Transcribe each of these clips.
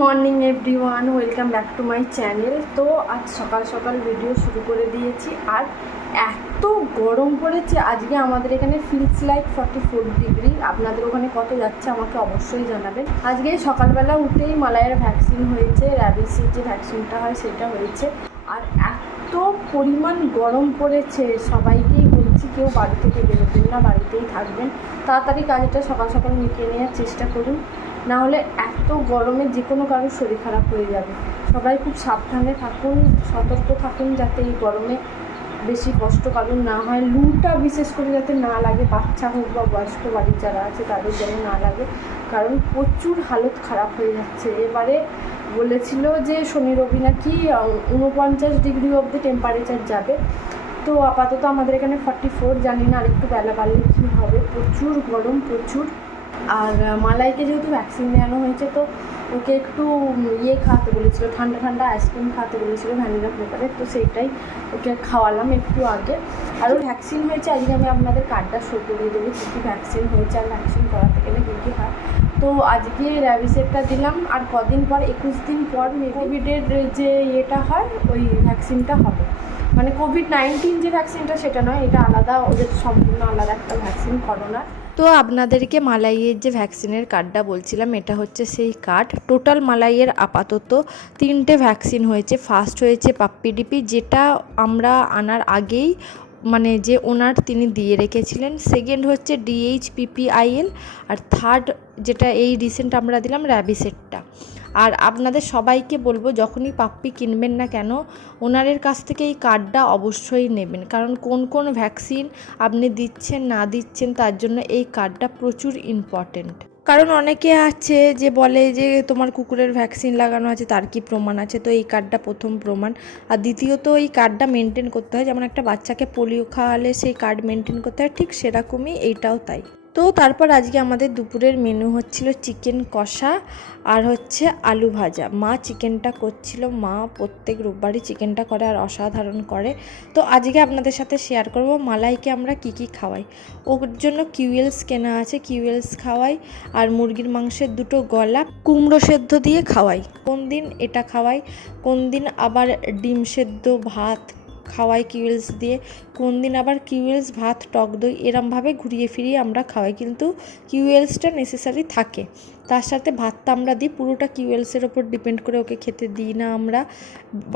Morning everyone, welcome back to my channel. তো আজ সকাল সকাল ভিডিও শুরু করে দিয়েছি। আর এত গরম পড়েছে, আজকে আমাদের এখানে feels like forty four degree আপনাদের ওখানে কত যাচ্ছে আমাকে অবশ্যই জানাবেন। আজকে সকালবেলা উঠেই মালায়ের ভ্যাকসিন হয়েছে র্যাবিসির যে ভ্যাকসিনটা হয় সেটা হয়েছে। আর এত পরিমাণ গরম পড়েছে, সবাইকেই বলছি কেউ বাড়ি থেকে বেরোবেন না, বাড়িতেই থাকবেন। তাড়াতাড়ি কাজটা সকাল সকাল মিটিয়ে নেওয়ার চেষ্টা করুন। না হলে এত গরমে যে কোনো কারোর শরীর খারাপ হয়ে যাবে। সবাই খুব সাবধানে থাকুন, সতর্ক থাকুন যাতে এই গরমে বেশি কষ্ট কারণ না হয়। লুটা বিশেষ করে যাতে না লাগে, বাচ্চা হোক বা বয়স্ক বাড়ির যারা আছে তাদের যেন না লাগে, কারণ প্রচুর হালত খারাপ হয়ে যাচ্ছে। এবারে বলেছিল যে শনি রবি নাকি উনপঞ্চাশ ডিগ্রি অবধি টেম্পারেচার যাবে। তো আপাতত আমাদের এখানে ফর্টি ফোর জানি না আরেকটু বেলা বাড়লে কী হবে। প্রচুর গরম, প্রচুর আর মালাইকে যেহেতু ভ্যাকসিন নেওয়ানো হয়েছে তো ওকে একটু ইয়ে খাওয়াতে বলেছিল ঠান্ডা ঠান্ডা আইসক্রিম খাওয়াতে বলেছিল ভ্যানিলা ফ্লেভারের তো সেইটাই ওকে খাওয়ালাম একটু আগে। আর ওর ভ্যাকসিন হয়েছে আজকে আমি আপনাদের কার্ডটা শো করিয়ে দেবো কী কী ভ্যাকসিন হয়েছে আর ভ্যাকসিন করাতে গেলে কী কী হয়। তো আজকে র্যাবিসেটটা দিলাম আর কদিন পর একুশ দিন পর কোভিডের যে ইয়েটা হয় ওই ভ্যাকসিনটা হবে। মানে কোভিড নাইন্টিন যে ভ্যাকসিনটা সেটা নয় এটা আলাদা ওদের সম্পূর্ণ আলাদা একটা ভ্যাকসিন করোনা তো আপনাদেরকে মালাইয়ের যে ভ্যাকসিনের কার্ডটা বলছিলাম, এটা হচ্ছে সেই কার্ড। টোটাল মালাইয়ের আপাতত তিনটে ভ্যাকসিন হয়েছে। ফার্স্ট হয়েছে পাপ্পিডিপি যেটা আমরা আনার আগেই মানে যে ওনার তিনি দিয়ে রেখেছিলেন সেকেন্ড হচ্ছে ডিএইচপিপিআইএল আর থার্ড যেটা এই রিসেন্ট আমরা দিলাম র্যাবিসেটটা আর আপনাদের সবাইকে বলব, যখনই পাপ্পি কিনবেন না কেন, ওনারের কাছ থেকে এই কার্ডটা অবশ্যই নেবেন। কারণ কোন কোন ভ্যাকসিন আপনি দিচ্ছেন, না দিচ্ছেন, তার জন্য এই কার্ডটা প্রচুর ইম্পর্টেন্ট কারণ অনেকে আছে যে বলে যে তোমার কুকুরের ভ্যাকসিন লাগানো আছে, তার কি প্রমাণ আছে? তো এই কার্ডটা প্রথম প্রমাণ। আর দ্বিতীয়ত এই কার্ডটা মেনটেন করতে হয়। যেমন একটা বাচ্চাকে পোলিও খাওয়ালে সেই কার্ড মেনটেন করতে হয়, ঠিক সেরকমই এইটাও তাই। তো তারপর আজকে আমাদের দুপুরের মেনু হচ্ছিল চিকেন কষা আর হচ্ছে আলু ভাজা। মা চিকেনটা করছিল, মা প্রত্যেক রোববারই চিকেনটা করে আর অসাধারণ করে। তো আজকে আপনাদের সাথে শেয়ার করব মালাইকে আমরা কি কি খাওয়াই। ওর জন্য কিউয়েলস কেনা আছে কিউয়েলস খাওয়াই আর মুরগির মাংসের দুটো গলা কুমড়ো সেদ্ধ দিয়ে খাওয়াই। কোন দিন এটা খাওয়াই কোন দিন আবার ডিম সেদ্ধ ভাত খাওয়াই কিউয়েলস দিয়ে, কোন দিন আবার কিউয়েলস ভাত, টক দই এরমভাবে ঘুরিয়ে ফিরিয়ে আমরা খাওয়াই। কিন্তু কিউয়েলসটা নেসেসারি থাকে? তার সাথে ভাতটা আমরা দিই, পুরোটা কিউয়েলসের ওপর ডিপেন্ড করে ওকে খেতে দিই না আমরা।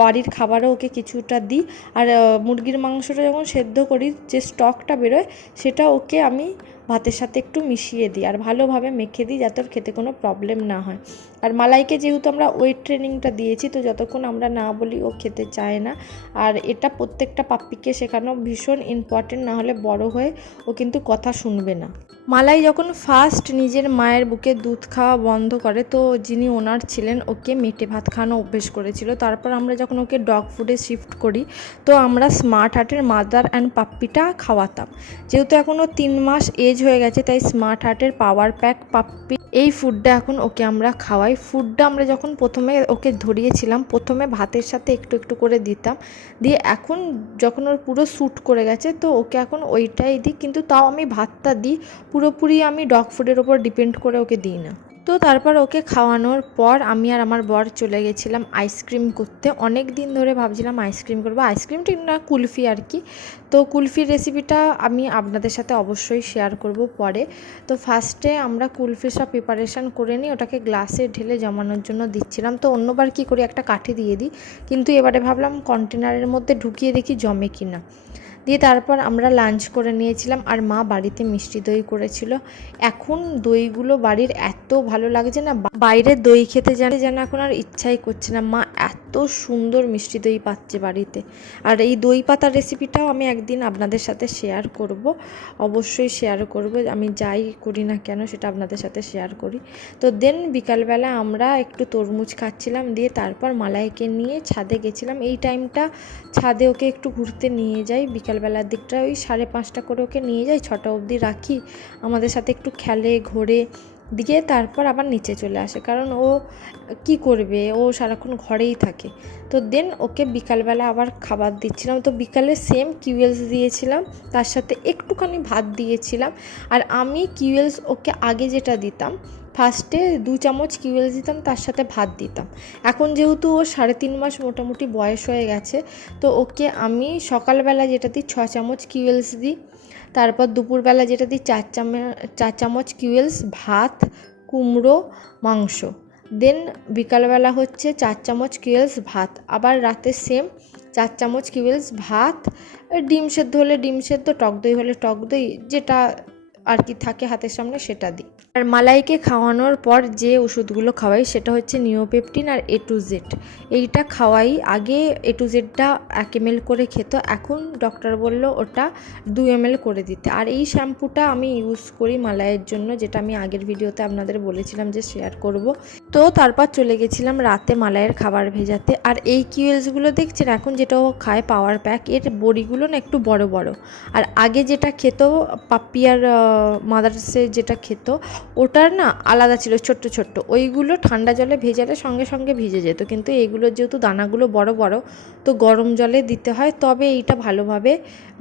বাড়ির খাবারও ওকে কিছুটা দিই। আর মুরগির মাংসটা যখন সেদ্ধ করি, যে স্টকটা বেরোয়, সেটা ওকে আমি ভাতের সাথে একটু মিশিয়ে দিই আর ভালোভাবে মেখে দিই যাতে ওর খেতে কোনো প্রবলেম না হয়। আর মালাইকে যেহেতু আমরা ওয়েট ট্রেনিংটা দিয়েছি, তো যতক্ষণ আমরা না বলি, ও খেতে চায় না। আর এটা প্রত্যেকটা পাপ্পিকে শেখানো ভীষণ ইম্পর্টেন্ট না হলে বড় হয়ে ও কিন্তু কথা শুনবে না। মালাই যখন ফার্স্ট নিজের মায়ের বুকে দুধ খাওয়া বন্ধ করে। তো যিনি ওনার ছিলেন, ওকে মেটে ভাত খাওয়ানো অভ্যেস করেছিল। তারপর আমরা যখন ওকে ডগ ফুডে শিফট করি, তো আমরা স্মার্ট হার্টের মাদার অ্যান্ড পাপ্পিটা খাওয়াতাম। যেহেতু এখনও তিন মাস এজ হয়ে গেছে, তাই স্মার্ট হার্টের পাওয়ার প্যাক পাপ্পি এই ফুডটা এখন ওকে আমরা খাওয়াই। ফুডটা আমরা যখন প্রথমে ওকে ধরিয়েছিলাম, প্রথমে ভাতের সাথে একটু একটু করে দিতাম। দিয়ে এখন যখন ওর পুরো স্যুট করে গেছে, তো ওকে এখন ওইটাই দিই। কিন্তু তাও আমি ভাতটা দিই, পুরোপুরি আমি ডগ ফুডের ওপর ডিপেন্ড করে ওকে দিই না। তো তারপর ওকে খাওয়ানোর পর আমি আর আমার বর চলে গেছিলাম আইসক্রিম করতে। অনেক দিন ধরে ভাবছিলাম আইসক্রিম করব। আইসক্রিম ঠিক না, কুলফি আর কি। তো কুলফির রেসিপিটা আমি আপনাদের সাথে অবশ্যই শেয়ার করব পরে। তো ফার্স্টে আমরা কুলফি সব প্রিপারেশান করে নিই ওটাকে গ্লাসে ঢেলে জমানোর জন্য দিচ্ছিলাম। তো অন্যবার কি করি, একটা কাঠি দিয়ে দিই। কিন্তু এবারে ভাবলাম কন্টেনারের মধ্যে ঢুকিয়ে দেখি জমে কি না দিয়ে তারপর আমরা লাঞ্চ করে নিয়েছিলাম আর মা বাড়িতে মিষ্টি দই করেছিল। এখন দইগুলো বাড়ির এত ভালো লাগছে না, বাইরের বাইরে দই খেতে জানে যেন এখন আর ইচ্ছাই করছে না। মা এত সুন্দর মিষ্টি দই পাচ্ছে বাড়িতে। আর এই দই পাতার রেসিপিটাও আমি একদিন আপনাদের সাথে শেয়ার করব। অবশ্যই শেয়ার করব। আমি যাই করি না কেন সেটা আপনাদের সাথে শেয়ার করি। তো দেন বিকালবেলা আমরা একটু তরমুজ খাচ্ছিলাম, দিয়ে তারপর মালাইকে নিয়ে ছাদে গেছিলাম। এই টাইমটা ছাদে ওকে একটু ঘুরতে নিয়ে যাই। বিকালবেলার দিকটা ওই সাড়ে পাঁচটা করে ওকে নিয়ে যাই। ছটা অবধি রাখি। আমাদের সাথে একটু খেলে, ঘোরে দিয়ে তারপর আবার নিচে চলে আসে। কারণ ও কি করবে? ও সারাক্ষণ ঘরেই থাকে। তো দেন ওকে বিকালবেলা আবার খাবার দিচ্ছিলাম। তো বিকালে সেম কিউয়েলস দিয়েছিলাম। তার সাথে একটুখানি ভাত দিয়েছিলাম। আর আমি কিউয়েলস ওকে আগে যেটা দিতাম ফার্স্টে দু চামচ কিউএলস দিতাম, তার সাথে ভাত দিতাম। এখন যেহেতু ও সাড়ে তিন মাস মোটামুটি বয়স হয়ে গেছে, তো ওকে আমি সকালবেলা যেটা দিই, ছ চামচ কিউএলস দিই। তারপর দুপুরবেলা যেটা দিই, চার চামচ চার চামচ কিউয়েলস ভাত, কুমড়ো, মাংস। দেন বিকালবেলা হচ্ছে চার চামচ কিউয়েলস ভাত। আবার রাতে সেম চার চামচ কিউয়েলস ভাত। ডিম সেদ্ধ হলে ডিম সেদ্ধ, টক দই হলে টক দই, যেটা আর কি থাকে হাতের সামনে সেটা দিই। আর মালাইকে খাওয়ানোর পর যে ওষুধগুলো খাওয়াই সেটা হচ্ছে নিওপেপটিন আর এ টু জেড। এইটা খাওয়াই, আগে এ টু জেডটা এক এম করে খেত, এখন ডক্টর বলল ওটা দু এম করে দিতে। আর এই শ্যাম্পুটা আমি ইউজ করি মালাইয়ের জন্য, যেটা আমি আগের ভিডিওতে আপনাদের বলেছিলাম যে শেয়ার করব। তো তারপর চলে গেছিলাম রাতে মালাইয়ের খাবার ভেজাতে। আর এই কিউএলসগুলো দেখছেন, এখন যেটা ও খায় পাওয়ার প্যাক, এর বড়িগুলো না একটু বড় বড়। আর আগে যেটা খেত পাপিয়ার মাদার্সে যেটা খেত, ওটার না আলাদা ছিল, ছোট্ট ছোট্ট। ওইগুলো ঠান্ডা জলে ভেজালে সঙ্গে সঙ্গে ভিজে যেত। কিন্তু এইগুলোর যেহেতু দানাগুলো বড় বড়, তো গরম জলে দিতে হয়, তবে এইটা ভালোভাবে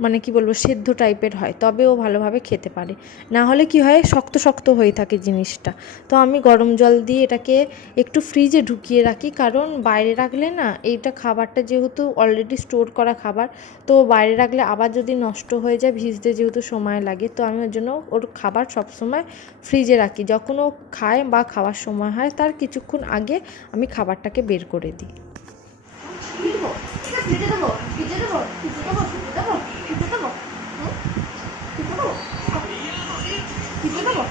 মানে কি বলব, সেদ্ধ টাইপের হয়, তবে ও ভালোভাবে খেতে পারে। না হলে কি হয়, শক্ত শক্ত হয়ে থাকে জিনিসটা। তো আমি গরম জল দিয়ে এটাকে একটু ফ্রিজে ঢুকিয়ে রাখি, কারণ বাইরে রাখলে না, এইটা খাবারটা যেহেতু অলরেডি স্টোর করা খাবার, তো বাইরে রাখলে আবার যদি নষ্ট হয়ে যায়, ভিজতে যেহেতু সময় লাগে, তো আমি ওর জন্য ওর খাবার সবসময় ফ্রিজে রাখি। যখন ও খায় বা খাওয়ার সময় হয়, তার কিছুক্ষণ আগে আমি খাবারটাকে বের করে দিই পিঠে দেবো পিঠে দেবো পিঠে দেবো পিঠে দেবো পিঠে দেবো হুম? পিঠে দেবো পিঠে দেবো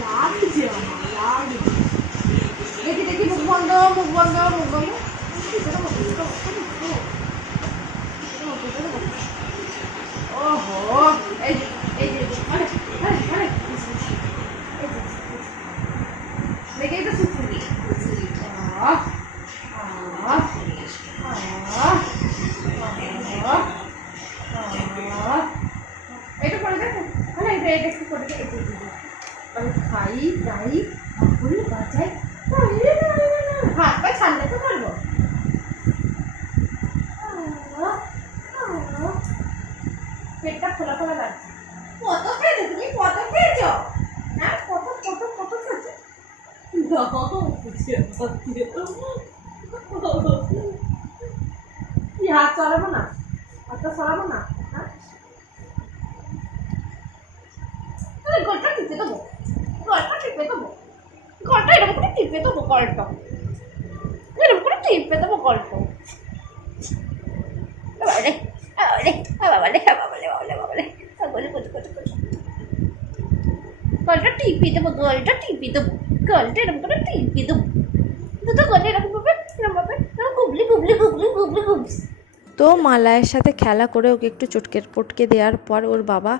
লাগছে আমার লাগছে দেখি দেখি মুখ বন্ধ মুখ বন্ধ মুখ বন্ধ পিঠে দেবো পিঠে দেবো পিঠে দেবো পিঠে দেবো পিঠে দেবো ওহো এই যে এই যে আরে আরে আরে এই যে, দেখেই তো সুপুরি আহ আহ এটা করে দেখো মানে এটা এটা একটু করে দেখো আমি খাই যাই ঘুরি বাজাই হাত পা ছাড়লে তো পারব পেটটা খোলা খোলা লাগছে কত খেয়েছো তুমি কত খেয়েছো হ্যাঁ কত কত কত খেয়েছো কি, হাত চড়াবো না? হাতটা সরাবো না? হ্যাঁ? টিপে দেবো। গলটা টিপে দেবো। গলটা এরকম করে টিপে দেবো গলটা এরকম করে টিপে দেবো গল্প। বাবারে বাবারে বাবারে বাবারে বাবারে বাবারে বাবারে কচু কচু কচু গলটা টিপে দেবো গলটা টিপে দেবো। গলটা এরকম করে টিপে দেবো। দুটো গলে এরকম ভাবে এরকম ভাবে এরকম গুবলি গুবলি গুবলি গুবলি গুবলি তো মালায়ের সাথে খেলা করে ওকে একটু চটকে, পটকে দেওয়ার পর ওর বাবা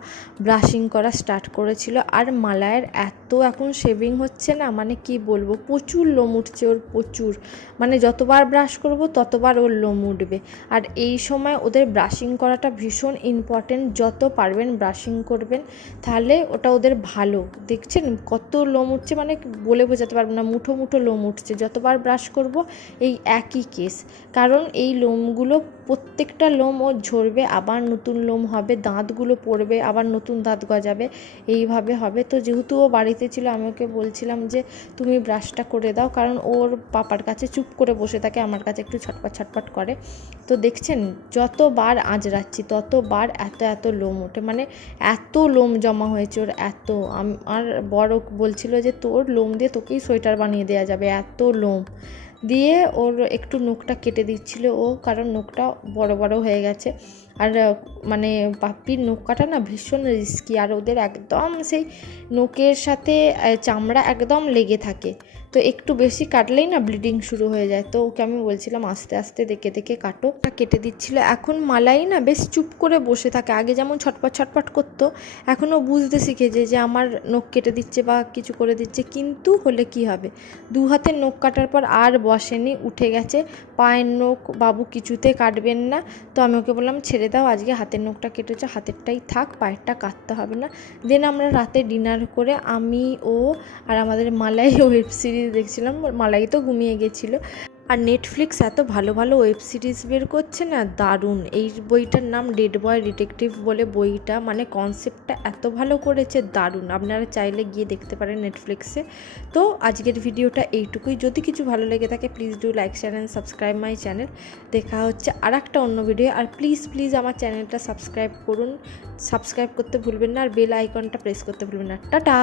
ব্রাশিং করা স্টার্ট করেছিল। আর মালায়ের এত এখন শেভিং হচ্ছে না মানে কি বলব, প্রচুর লোম উঠছে ওর, প্রচুর। মানে যতবার ব্রাশ করব ততবার ওর লোম উঠবে। আর এই সময় ওদের ব্রাশিং করাটা ভীষণ ইম্পর্টেন্ট যত পারবেন ব্রাশিং করবেন, তাহলে ওটা ওদের ভালো। দেখছেন কত লোম উঠছে মানে বলে বোঝাতে পারব না, মুঠো মুঠো লোম উঠছে। যতবার ব্রাশ করব এই একই কেস কারণ এই লোমগুলো প্রত্যেকটা লোম ও ঝরবে, আবার নতুন লোম হবে, দাঁতগুলো পড়বে, আবার নতুন দাঁত গজাবে, এইভাবে হবে। তো যেহেতু ও বাড়িতে ছিল, আমি ওকে বলছিলাম যে, তুমি ব্রাশটা করে দাও। কারণ ওর পাপার কাছে চুপ করে বসে থাকে, আমার কাছে একটু ছটপট ছটপট করে। তো দেখছেন, যতবার আঁচড়াচ্ছি ততবার এত এত লোম ওঠে। মানে এত লোম জমা হয়েছে ওর, এত। আমার বড় বলছিল যে, তোর লোম দিয়ে তোকেই সোয়েটার বানিয়ে দেওয়া যাবে, এত লোম। দিয়ে ওর একটু নখটা কেটে দিচ্ছিল ও কারণ নখটা বড় বড় হয়ে গেছে। আর মানে পাপ্পির নখ কাটা না ভীষণ রিস্কি আর ওদের একদম সেই নখের সাথে চামড়া একদম লেগে থাকে। তো একটু বেশি কাটলেই না ব্লিডিং শুরু হয়ে যায়। তো ওকে আমি বলছিলাম, আস্তে আস্তে দেখে দেখে কাটো। কেটে দিচ্ছিল। এখন মালাই না বেশ চুপ করে বসে থাকে। আগে যেমন ছটপট ছটপট করতো এখনও বুঝতে শিখেছে যে আমার নখ কেটে দিচ্ছে বা কিছু করে দিচ্ছে, কিন্তু হলে কি হবে? দু হাতের নখ কাটার পর আর বসেনি, উঠে গেছে। পায়ের নখ বাবু কিছুতে কাটবেন না। তো আমি ওকে বললাম, ছেড়ে দাও, আজকে হাতের নখটা কেটেছে, হাতেরটাই থাক, পায়েরটা কাটতে হবে না। দেন আমরা রাতে ডিনার করে আমি, ও আর আমাদের মালাই ওয়েব সিরিজ দেখছিলাম, মালাই তো ঘুমিয়ে গেছিল। আর নেটফ্লিক্স এত ভালো ভালো ওয়েব সিরিজ বের করছে না, দারুণ। এই বইটার নাম ডেড বয় ডিটেকটিভ বলে বইটা মানে কনসেপ্টটা এত ভালো করেছে, দারুণ। আপনারা চাইলে গিয়ে দেখতে পারেন নেটফ্লিক্সে তো আজকের ভিডিওটা এইটুকুই। যদি কিছু ভালো লেগে থাকে please do like share and subscribe my channel দেখা হচ্ছে আর একটা অন্য ভিডিও আর প্লিজ প্লিজ আমার চ্যানেলটা সাবস্ক্রাইব করুন। সাবস্ক্রাইব করতে ভুলবেন না আর বেল আইকনটা প্রেস করতে ভুলবেন না। টাটা!